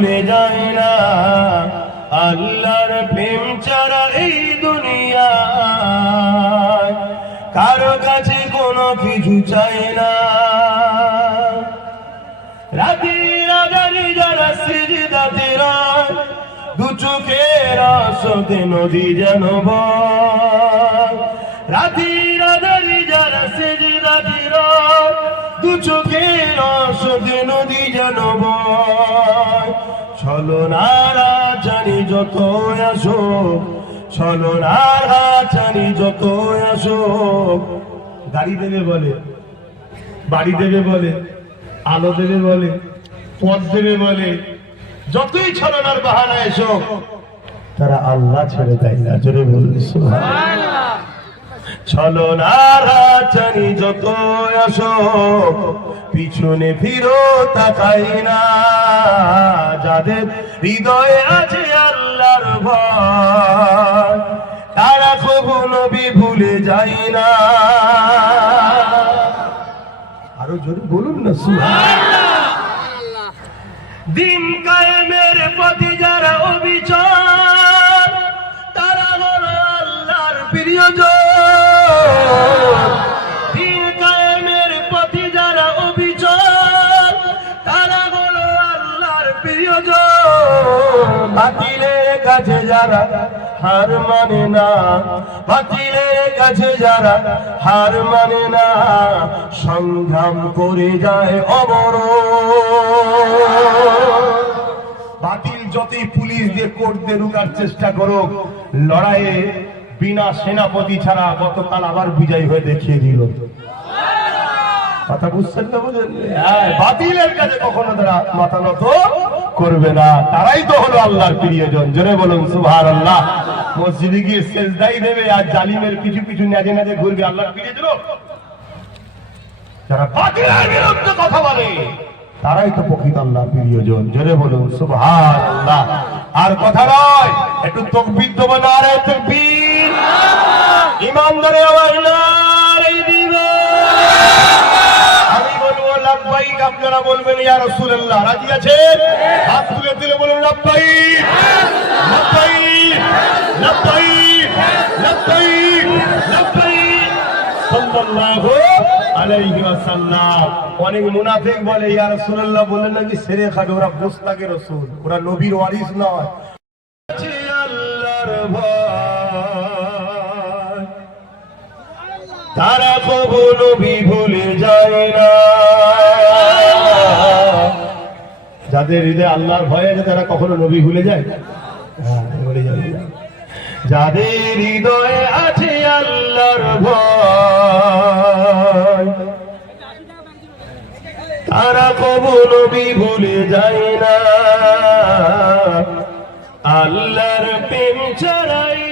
ভুলে যায় না, আল্লাহর প্রেম ছাড়া এই দুনিয়ায় কারো কাছে কোনো কিছু চাই না। রাতের আঁধারে যারা সিজদাতে রয়, দু চোখের আঁসুতে নদী যেন বয়। রাতের আঁধারে যারা সিজদাতে রয়, দু চোখের আঁসুতে নদী যেন বয়। ছলনার আচারি যত আসো, ছলনার আচারি যত আসো, গাড়ি দেবে বলে, বাড়ি দেবে বলে, আলো দেবে বলে, পথ দেবে বলে, যতই ছলনার বাহানা এসো, তারা আল্লাহ ছেড়ে দেয় না। জোরে বলুন সুবহানাল্লাহ। ছলনার আচারি যত আসো, পিছনে ফিরো তাকাই না। যাদের হৃদয়ে আছে আল্লাহর ভয়, তারা কবু নবী ভুলে যায় না। আরো জোরে বলুন না সুবহানাল্লাহ। দিন কায়েমের পথে যারা অবিচল, তারা হলো আল্লাহর প্রিয়জন। দিন কায়েমের পথে যারা অবিচল, তারা হলো আল্লাহর প্রিয়জন। বাতিলের কাছে যারা হার মানে না, বাতিলের কাছে যারা হার মানে না, সংগ্রাম করে যায় অবরোধ। বাতিল যতই পুলিশ দিয়ে কোর্ট দিয়ে ঢুকার চেষ্টা করুক, লড়াইয়ে বিনা সেনাপতি ছাড়া গতকাল আবার বিজয় হয়ে দেখিয়ে দিল। কথা বুঝছেন না? বুঝেন? বাতিলের কাছে কখনো তারা মাথা নত করবে না। তারাই তো হলো আল্লাহর প্রিয়জন। জোরে বলুন সুবহানাল্লাহ। মসজিদে গিয়ে সেজদাই দেবে আর জালিমের পিছু পিছু নাজে নাজে ঘুরবে আল্লাহর প্রিয়জন। যারা বাতিলের বিরুদ্ধে কথা বলে, তারাই তো প্রকৃত আল্লাহর প্রিয়জন। জোরে বলুন সুবহানাল্লাহ। আর কথা নয়, একটু তাকবীর দেব, নারে তাকবীর। ইমানদারের আওয়াজ নারে দিবে। আমি বলবো লাব্বাইক, আপনারা বলবেন ইয়া রাসূলুল্লাহ। রাজি আছেন? হাত তুলে তুলে বলুন লাব্বাইক, লাব্বাইক, লাব্বাইক, লাব্বাইক, লাব্বাইক সাল্লাল্লাহু আলাইহি ওয়াসাল্লাম। অনেক মুনাফিক বলে ইয়া রাসূলুল্লাহ বলেন নাকি সেরে খাবে, ওরা গোস্তাকে রাসূল, ওরা নবীর ওয়ারিস নয়। আল্লাহর ভয়, তারা কবু নবী ভুলে যায় না। যাদের হৃদয়ে আল্লাহর ভয় আছে, তারা কখনো নবী ভুলে যায়? হ্যাঁ, ভুলে যায় না। যাদের হৃদয়ে আছে আল্লাহর ভয়, তারা কবু নবী ভুলে যায় না। আল্লাহর প্রেম ছাড়াই